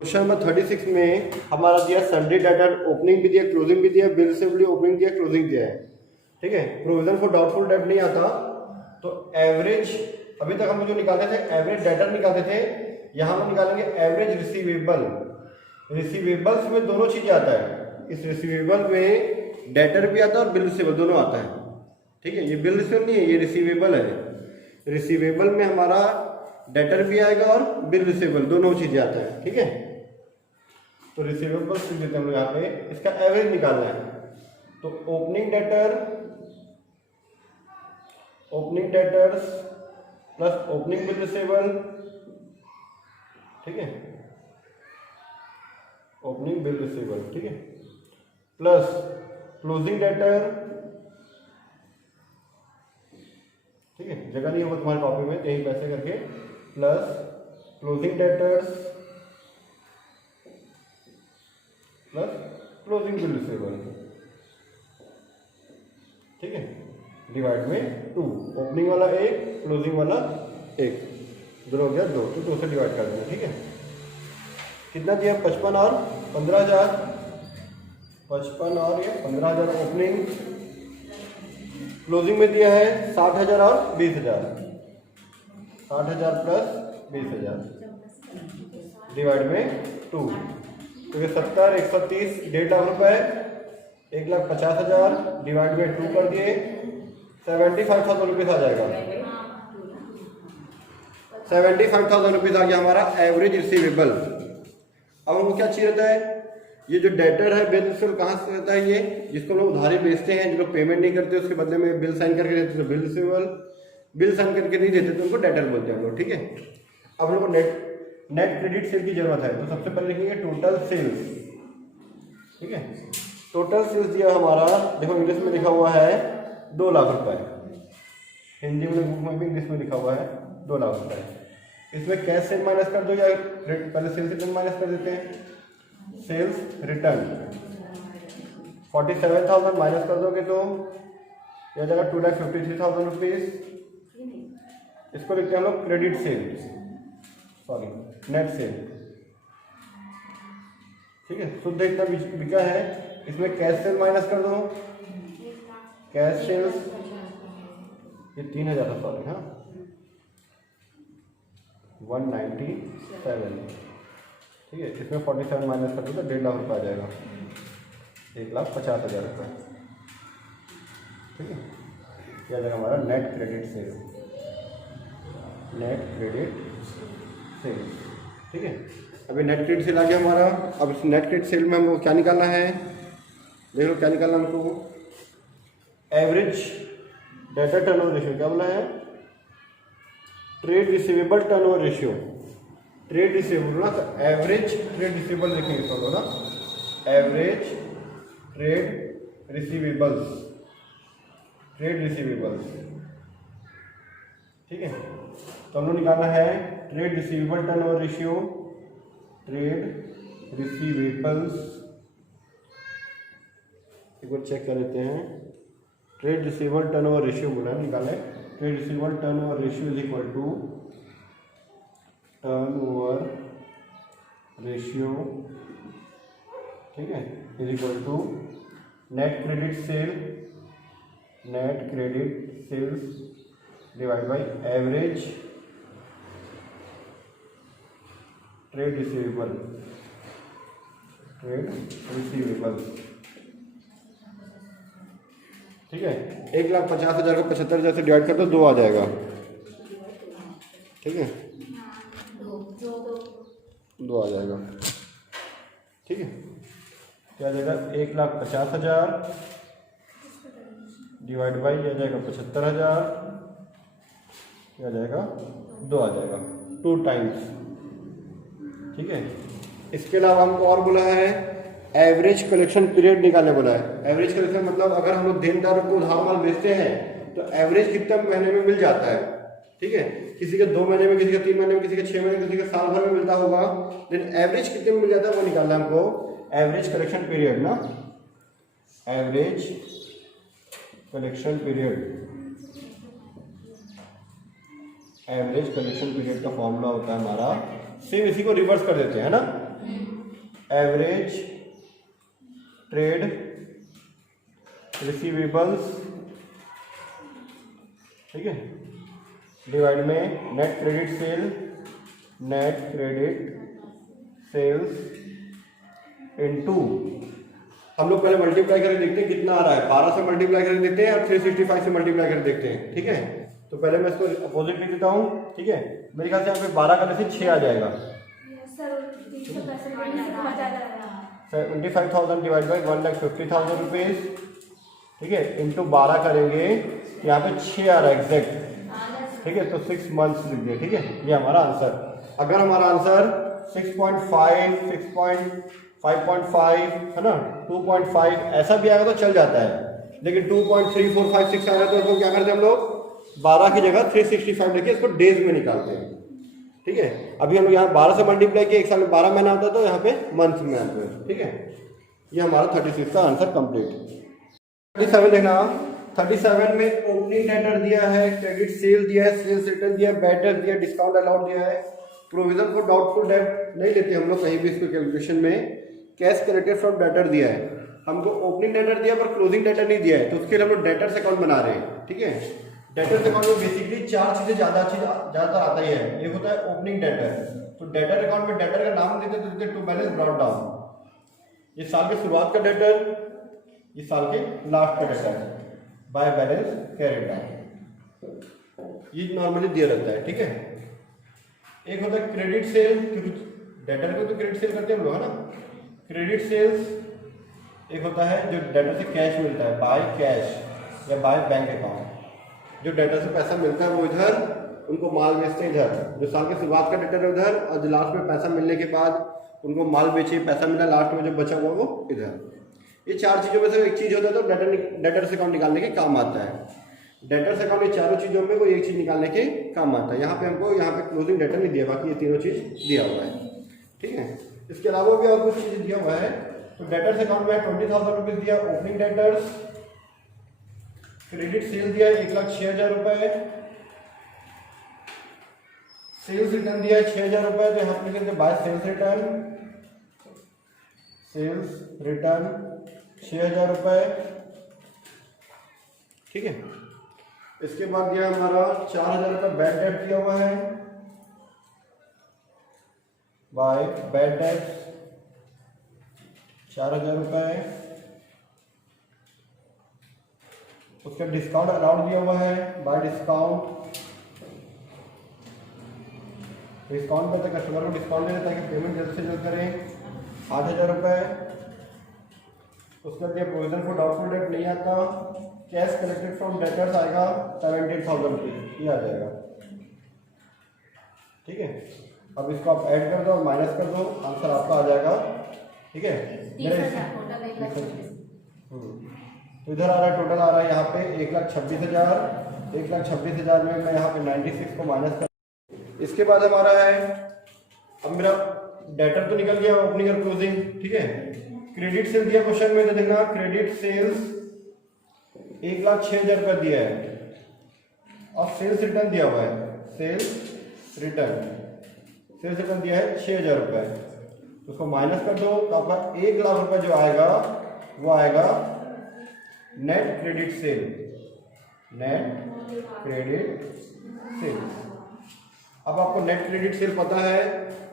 Question number 36 में हमारा दिया सन्डे डेटर, ओपनिंग भी दिया, क्लोजिंग भी दिया, बिल से भी ओपनिंग दिया, क्लोजिंग दिया है। ठीक है, प्रोविजन फॉर डाउटफुल डेट नहीं आता तो एवरेज, अभी तक हम जो निकालते थे एवरेज डेटर निकालते थे, यहाँ हम निकालेंगे एवरेज रिसीवेबल। रिसीवेबल्स में दोनों चीजें आता है, इस रिसीवेबल में डेटर भी आता है और बिल रिसीवेबल दोनों आता है। ठीक है, ये बिल रिसीवेबल नहीं है, ये रिसीवेबल है। रिसीवेबल में हमारा डेटर भी आएगा और बिल रिसीवेबल दोनों चीजें आता है। ठीक है, तो रिसीवेबल लिख देते हैं हम यहाँ पे, इसका एवरेज निकालना है। तो opening debtors plus opening bill receivable, ठीक है, ओपनिंग बिल रिसीवेबल, ठीक है, प्लस क्लोजिंग डेटर, ठीक है, जगह नहीं होगा तुम्हारे कॉपी में, यही पैसे करके, plus closing debtors plus closing bill receivable, ठीक है, डिवाइड में 2, ओपनिंग वाला 1, क्लोजिंग वाला 1, दोनों हो गया 2, तो 2 से डिवाइड कर देना। ठीक है, कितना दिया 55 और 15,000, 55 और ये 15,000 ओपनिंग, क्लोजिंग में दिया है 60,000 और 20,000, 60,000 प्लस 20,000 डिवाइड में 2, तो ये 70, 130, 1.5 लाख रुपए, 1,50,000 डिवाइड में 2 कर दिए, 75,000 रुपीज आ जाएगा। 75,000 रुपीज आ गया हमारा एवरेज रिसीवेबल। अब हमको क्या चाहिए रहता है, ये जो डेटर है बिल रिसीवेबल कहाँ से रहता है, ये जिसको लोग उधारी बेचते हैं, जो लोग पेमेंट नहीं करते उसके बदले में बिल साइन करके देते तो बिल रिसीवेबल, बिल साइन करके नहीं देते तो उनको डेटर बोलते हैं हम लोग। ठीक है, अब हम लोग को नेट क्रेडिट सेल की जरूरत है, तो सबसे पहले लिखेंगे टोटल सेल्स। ठीक है, टोटल सेल्स दिया हमारा, देखो इंग्लिश में लिखा हुआ है 2 लाख रुपए, हिंदी में बुक में भी इंग्लिश में लिखा हुआ है 2 लाख रुपए। इसमें कैश सेल माइनस कर दो या पहले सेल्स रिटर्न माइनस कर देते हैं। सेल्स रिटर्न 47,000 माइनस कर दोगे तो यह आ जाएगा 2,53,000 रुपीज। इसको लिखते हैं हम लोग credit sale, sorry net cell. ठीक है, शुद्ध इतना बिका है, इसमें कैश सेल माइनस कर दो, कैश सेल्स ये 3,000 था, सॉरी, हाँ 197, ठीक है, इसमें 47 माइनस कर दो तो 1.5 लाख रुपये आ जाएगा, 1,50,000 रुपये। ठीक है, यह आ जाएगा हमारा net credit sale, net credit cell. ठीक है, अभी नेट क्रेडिट सेल आ गया हमारा। अब इस नेट क्रेडिट सेल में हमको क्या निकालना है, देख लो क्या निकालना है हमको, एवरेज डेटर टर्नओवर रेशियो, क्या बोला है, trade receivable turnover ratio, trade receivable ना, तो एवरेज ट्रेड रिसीवेबल लिखेंगे इसको ना, average trade receivables, trade receivables. ठीक है, तो हम लोग निकालना है trade receivable turnover ratio, trade receivables, एक बार चेक कर लेते हैं, ट्रेड रिसीवेबल टर्नओवर रेशियो बोला है, निकाले trade receivable turnover ratio is equal to turnover ratio, ठीक है, is equal to net credit sale, net credit sales divide by average trade receivable, trade receivable. ठीक है, 1,50,000 को 75,000 से डिवाइड कर दो, 2 आ जाएगा। ठीक है, 2 आ जाएगा। ठीक है, क्या आ जाएगा, 1,50,000 डिवाइड बाई यह आ जाएगा 75,000, क्या आ जाएगा 2 आ जाएगा, 2 टाइम्स। ठीक है, इसके अलावा हमको और बोला है एवरेज कलेक्शन पीरियड निकालने बोला है। एवरेज कलेक्शन मतलब अगर हम लोग देनदारों को उधार माल बेचते हैं तो एवरेज कितने महीने में मिल जाता है। ठीक है, किसी के 2 महीने में, किसी के 3 महीने में, किसी के 6 महीने में, किसी के साल भर में मिलता होगा, लेकिन एवरेज कितने में मिल जाता है वो निकालना है हमको, एवरेज कलेक्शन पीरियड ना, average collection period, average collection period का फॉर्मूला होता है हमारा, सेम इसी को रिवर्स कर देते हैं ना, एवरेज ट्रेड रिसीवेबल्स, ठीक है, डिवाइड में नेट क्रेडिट सेल्स इनटू, हम लोग पहले मल्टीप्लाई करके देखते हैं कितना आ रहा है। 12 से मल्टीप्लाई करके देखते हैं और 365 से मल्टीप्लाई करके देखते हैं, ठीक है। तो पहले मैं इसको अपोजिट लिख देता हूँ, ठीक है। मेरे ख्याल से यहाँ पे 12 करने से 6 आ जाएगा। 75,000 डिवाइड बाई 1,50,000 रुपीज, ठीक है, इंटू 12 करेंगे, यहाँ पे 6 आ रहा है एग्जैक्ट, ठीक है। तो 6 मंथ्स लिख दिए, ठीक है। ये हमारा आंसर। अगर हमारा आंसर 6.5, 5.5 है ना, 2.5 ऐसा भी आएगा तो चल जाता है, लेकिन 2.3, 4, 5, 6 आ रहा है तो इसको क्या करते हैं हम लोग, 12 की जगह 365 लेके इसको डेज में निकालते हैं, ठीक है। अभी हम लोग यहाँ 12 से मल्टीप्लाई किए, एक साल में 12 महीना आता है तो यहाँ पे मंथ में आते हैं, ठीक है। ये हमारा 36 का आंसर कंप्लीट। 37 देखना, 37 में ओपनिंग डेटर दिया है, क्रेडिट सेल दिया है, सेल्स रिटर्न दिया है, बैड डेट दिया है, डिस्काउंट अलाउड दिया है, प्रोविजन फॉर डाउटफुल डेट नहीं लेते हम लोग कहीं भी इसको कैलकुलेशन में, कैश कलेक्टेड फ्रॉम डेटर दिया है, हमको ओपनिंग डेटर दिया पर क्लोजिंग डेटर नहीं दिया है, तो उसके लिए हम लोग डेटर्स अकाउंट बना रहे हैं, ठीक है। डेटर्स अकाउंट में बेसिकली 4 चीजें ज्यादातर आता ही है। ये होता है ओपनिंग डेटर, तो डेटर अकाउंट में डेटर का नाम देते तो देते टू बैलेंस ब्रॉट डाउन, ये साल के शुरुआत का डेटर, ये साल के लास्ट का debtor, by balance carried down, ये नॉर्मली दिया रहता है, ठीक है। एक होता है क्रेडिट सेल, क्योंकि डेटर को तो क्रेडिट सेल करते हैं हम लोग, है ना, क्रेडिट सेल्स। एक होता है जो डेटर से कैश मिलता है, बाय कैश या बाय बैंक अकाउंट, जो डेटर से पैसा मिलता है वो इधर, उनको माल बेचते हैं इधर, जो साल के शुरुआत का डेटर है उधर, और जो लास्ट में पैसा मिलने के बाद उनको माल बेचे, पैसा मिला, लास्ट में जो बचा हुआ वो इधर। ये 4 चीज़ों में से एक चीज़ होता है तो डेटर्स अकाउंट निकालने के काम आता है। डेटर्स अकाउंट ये चारों चीज़ों में कोई एक चीज़ निकालने के काम आता है। यहाँ पे हमको यहाँ पे क्लोजिंग डेटर नहीं दिया, बाकी ये तीनों चीज़ दिया हुआ है, ठीक है। इसके अलावा भी और कुछ चीज़ दिया हुआ है। तो डेटर्स अकाउंट में 20,000 रुपीज़ दिया, ओपनिंग डेटर्स, क्रेडिट सेल दिया 1,06,000 रुपये, सेल्स रिटर्न दिया है 6,000 रुपये, तो यहाँ पे लिखेंगे बाय सेल्स रिटर्न 6,000 रुपये, ठीक है। इसके बाद दिया हमारा 4,000 रुपये बैड डेट दिया हुआ है, बाय बैड डेट 4,000 रुपये। उसका डिस्काउंट अलाउड दिया हुआ है, बाय डिस्काउंट पे कस्टमर को डिस्काउंट देना ताकि पेमेंट जल्द से जल्द करें, 8,000 रुपये। उसके बाद प्रोविजन फॉर डाउटफुल डेट नहीं आता, कैश कलेक्टेड फ्रॉम डेटर्स आएगा 17,000 रुपीज, ये आ जाएगा, ठीक है। अब इसको आप ऐड कर दो और माइनस कर दो, आंसर आपका आ जाएगा, ठीक है। तो इधर आ रहा है, टोटल आ रहा है यहाँ पे 1,26,000। 1,26,000 में मैं यहाँ पे 96 को माइनस कर, इसके बाद हमारा है, अब मेरा डेटर तो निकल गया, ओपनिंग और क्लोजिंग, ठीक है। क्रेडिट सेल दिया क्वेश्चन में, देखना क्रेडिट सेल्स 1,06,000 रुपये दिया है, और सेल्स रिटर्न दिया हुआ है, सेल्स रिटर्न दिया है 6,000 रुपये। उसको माइनस कर दो तो आपका 1,00,000 रुपये जो आएगा वो आएगा नेट क्रेडिट सेल, अब आपको नेट क्रेडिट सेल पता है,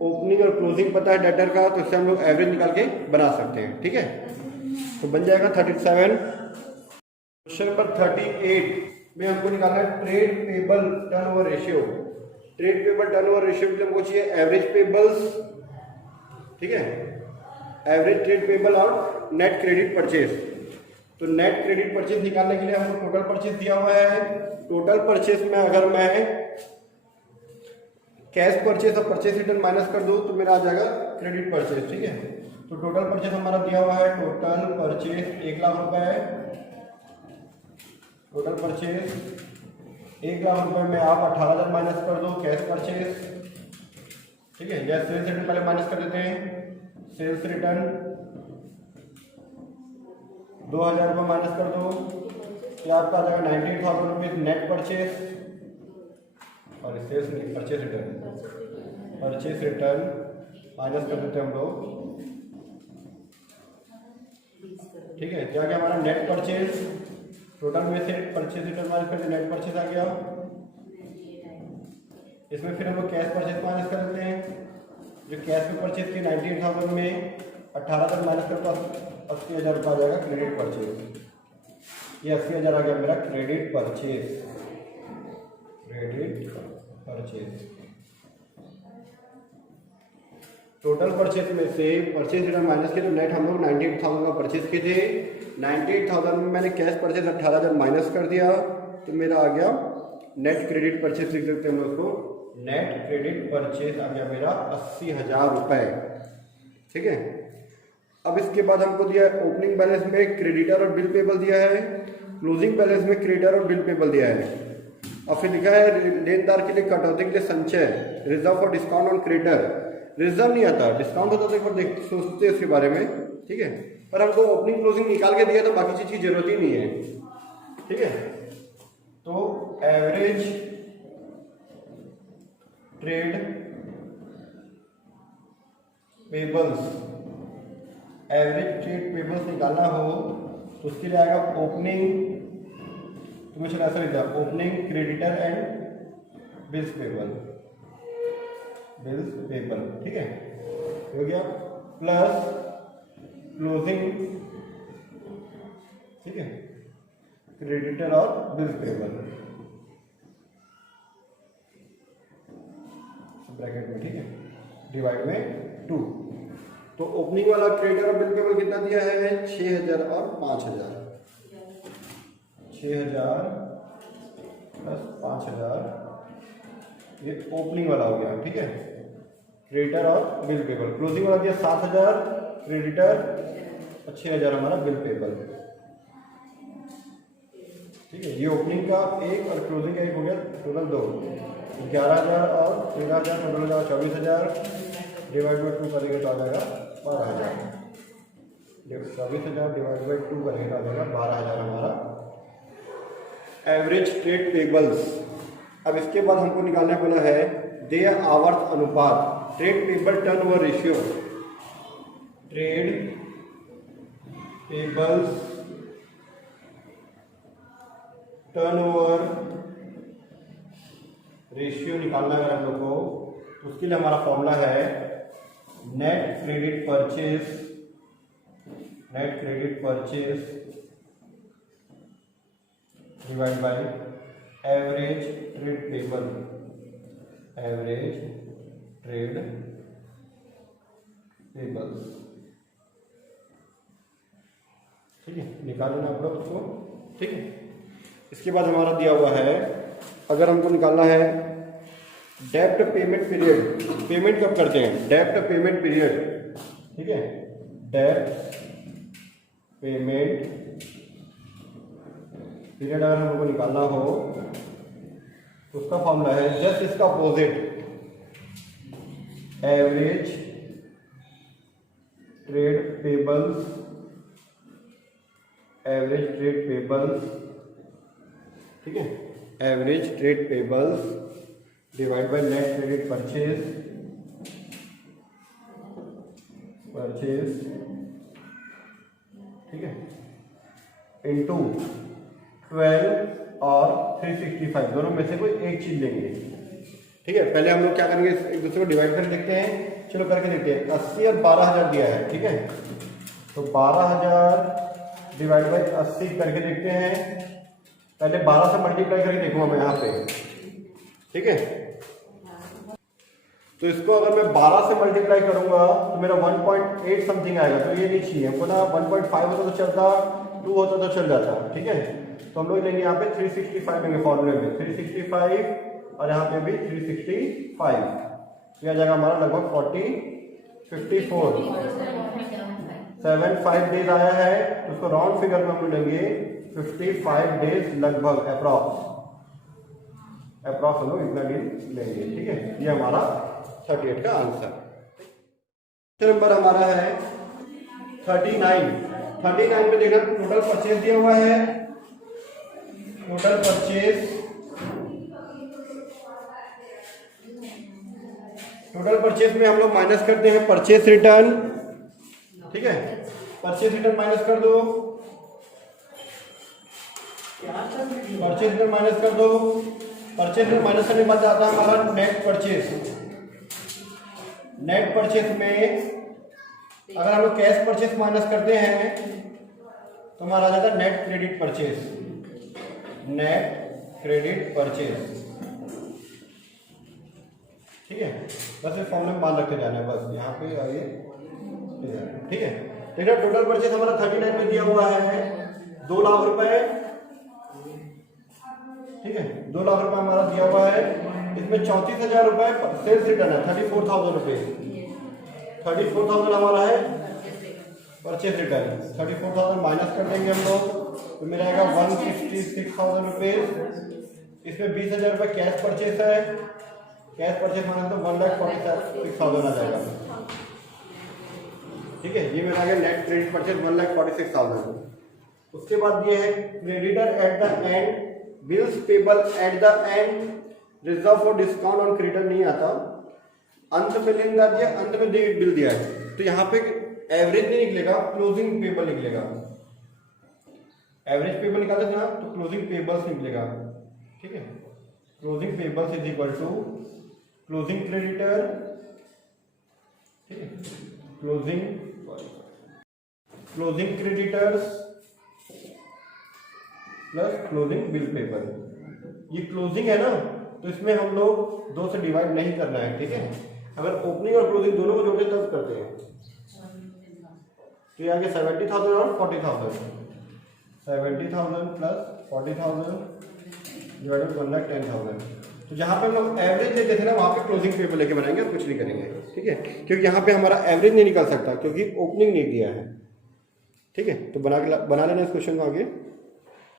ओपनिंग और क्लोजिंग पता है डेटर का, तो इससे हम लोग एवरेज निकाल के बना सकते हैं, ठीक है। तो बन जाएगा 37। क्वेश्चन नंबर 38 में हमको निकालना है trade payable turnover ratio. Trade payable turnover ratio के लिए हमको चाहिए एवरेज पेबल्स, ठीक है, एवरेज ट्रेड पेबल और नेट क्रेडिट परचेज। तो नेट क्रेडिट परचेज निकालने के लिए हमको टोटल परचेज दिया हुआ है। टोटल परचेज में अगर मैं कैश परचेज और परचेज रिटर्न माइनस कर दूं तो मेरा आ जाएगा क्रेडिट परचेज, ठीक है। तो टोटल परचेज हमारा दिया हुआ है, टोटल परचेज 1,00,000 रुपये, टोटल परचेज 1,00,000 रुपये में आप 18,000 माइनस कर दो कैश परचेज, ठीक है। या सेल्स रिटर्न पहले माइनस कर देते हैं, सेल्स रिटर्न 2,000 रुपये माइनस कर दो, क्या आपका आ जाएगा 19,000 रुपीज नेट परचेज, और सेल्स परचेज रिटर्न माइनस कर देते हैं हम लोग, ठीक है। क्या क्या हमारा नेट परचेज, टोटल में से परचेज रिटर्न माइनस करते नेट परचेज आ गया। इसमें फिर हम लोग कैश परचेज माइनस कर देते हैं, जो कैश में परचेज की 98,000 में 18,000 माइनस कर तो 80,000 रुपये आ जाएगा क्रेडिट परचेज। ये 80,000 आ गया मेरा credit purchase, credit purchase. Total purchase में से परचेज रिटर्न माइनस किया तो नेट हम लोग 98,000 का परचेज किए थे। 98,000 में मैंने कैश परचेज 18,000 माइनस कर दिया तो मेरा आ गया नेट क्रेडिट परचेज, लिख सकते हैं हम लोग उसको। नेट क्रेडिट परचेज आ गया मेरा 80,000 रुपये, ठीक है। अब इसके बाद हमको दिया है ओपनिंग बैलेंस में क्रेडिटर और बिल पेबल दिया है, क्लोजिंग बैलेंस में क्रेडिटर और बिल पेबल दिया है। और फिर लिखा है लेनदार के लिए कटौती के लिए संचय, reserve for discount on creditor. Reserve नहीं आता, डिस्काउंट होता तो एक बार सोचते हैं इसके बारे में, ठीक है। पर हमको ओपनिंग क्लोजिंग निकाल के दिया तो बाकी चीज की जरूरत ही नहीं है, ठीक है। तो average trade payables, average trade payables निकालना हो तो उसके लिए आएगा ओपनिंग, तुम्हें चला ऐसा लिखा opening creditor and bills payable, bills payable, ठीक है, हो गया। प्लस क्लोजिंग, ठीक है, क्रेडिटर और बिल्स पेबल ब्रैकेट में, ठीक है, डिवाइड में 2। तो ओपनिंग वाला क्रेडिटर और बिल पेबल कितना दिया है 6,000 और 5,000, 6,000 प्लस 5,000, ये ओपनिंग वाला हो गया, ठीक है, क्रेडिटर और बिल पेबल। क्लोजिंग वाला दिया 7,000 क्रेडिटर और 6,000 हमारा बिल पेबल, ठीक है। ये ओपनिंग का एक और क्लोजिंग का एक हो गया, टोटल 2, 11,000 और 13,000, टोटल हो जाएगा 24,000, डिवाइड बाई 2 करेंगे तो आ जाएगा 12,000, 24,000 डिवाइड बाई 2 करेंगे तो आ जाएगा 12,000 हमारा एवरेज ट्रेड पेबल्स। अब इसके बाद हमको निकालने बोला है देय आवर्त अनुपात, trade payable turnover ratio, trade payables turnover ratio निकालना है हम लोग को, तो उसके लिए हमारा फॉर्मूला है net credit purchase, net credit purchase divide by average trade payable, average trade payables, ठीक है, निकाल लेना आप लोग उसको, ठीक है। इसके बाद हमारा दिया हुआ है, अगर हमको निकालना है डेब्ट पेमेंट पीरियड, पेमेंट कब करते हैं, डेब्ट पेमेंट पीरियड, ठीक है, डेब्ट पेमेंट पीरियड अगर हमको निकालना हो उसका फॉर्मूला है जस्ट इसका opposite, average trade payables, average trade payables, ठीक है, average trade payables divide by net credit purchase, purchase, ठीक है, इनटू 12 और 365, दोनों में से कोई एक चीज लेंगे, ठीक है। पहले हम लोग क्या करेंगे, एक दूसरे को डिवाइड करके देखते हैं, चलो करके देखते हैं। 80 और 12,000 दिया है, ठीक है, तो 12,000 डिवाइड बाई 80 करके देखते हैं। पहले 12 से मल्टीप्लाई करके देखूंगा मैं यहाँ पे, ठीक है। तो इसको अगर मैं 12 से मल्टीप्लाई करूंगा तो मेरा 1.8 समथिंग आएगा, तो ये नहीं चाहिए हमको ना, 1.5 होता तो चलता, 2 होता तो चल जाता, ठीक है। तो हम लोग लेंगे यहाँ पे 365 लेंगे, फॉर्मूले में 365 और यहाँ पे भी 365, तो आ जाएगा हमारा लगभग 54 75 डेज आया है, तो उसको राउंड फिगर में हम लोग लेंगे 55 डेज लगभग, अप्रॉक्स हम लोग इतना दिन लेंगे, ठीक है। ये हमारा 38 का आंसर। नंबर हमारा है 39 पे देखना, टोटल परचेज दिया हुआ है, टोटल परचेज टोटल परचेज में हम लोग माइनस करते हैं परचेज रिटर्न, ठीक है, परचेज रिटर्न माइनस कर दो, परचेज रिटर्न माइनस कर दो, परचेज रिटर्न माइनस करने के बाद आता है हमारा नेट परचेज। नेट परचेज में अगर हम लोग कैश परचेज माइनस करते हैं तो हमारा आ जाता है net credit purchase, net credit purchase, ठीक है। बस इस फॉर्मूले में मान रखते जाना है, बस यहाँ पे आगे, ठीक है। देखिए टोटल परचेज हमारा 39 में दिया हुआ है 2 लाख रुपए, ठीक है, 2 लाख रुपए हमारा दिया हुआ है। इसमें 34,000 रुपए सेल्स रिटर्न है, 34,000 रुपए, 34,000 हमारा है परचेज रिटर्न। 34,000 माइनस कर देंगे हम लोग तो मिल जाएगा 166,000 रुपये। इसमें 20,000 रुपये कैश परचेज है, कैश परचेज माना तो 1,46,000 आ जाएगा, ठीक है। ये मेरा गया नेट क्रेडिट परचेज 1,46,000। उसके बाद ये है creditor at the end, bills payable at the end, reserve for discount on creditor नहीं आता, अंत में लेनदार दिया, अंत में बिल दिया है तो यहाँ पे एवरेज नहीं निकलेगा, क्लोजिंग पेबल निकलेगा। एवरेज पेबल निकालते थे ना तो क्लोजिंग पेबल्स निकलेगा, ठीक है। Closing payables is equal to closing creditor, ठीक है, closing creditors plus closing bill payable. ये क्लोजिंग है ना तो इसमें हम लोग 2 से डिवाइड नहीं करना है, ठीक है। अगर ओपनिंग और क्लोजिंग दोनों को जोड़ते तब करते हैं तो ये आगे 70,000 और 40,000, 70,000 प्लस 40,000 डिवाइडेड 1,10,000। तो जहाँ पे हम लोग एवरेज लेते थे ना वहाँ पे क्लोजिंग पेबल लेके बनाएंगे और कुछ नहीं करेंगे, ठीक है, क्योंकि यहाँ पे हमारा एवरेज नहीं निकल सकता क्योंकि ओपनिंग नहीं दिया है, ठीक है। तो बना लेना इस क्वेश्चन को आगे।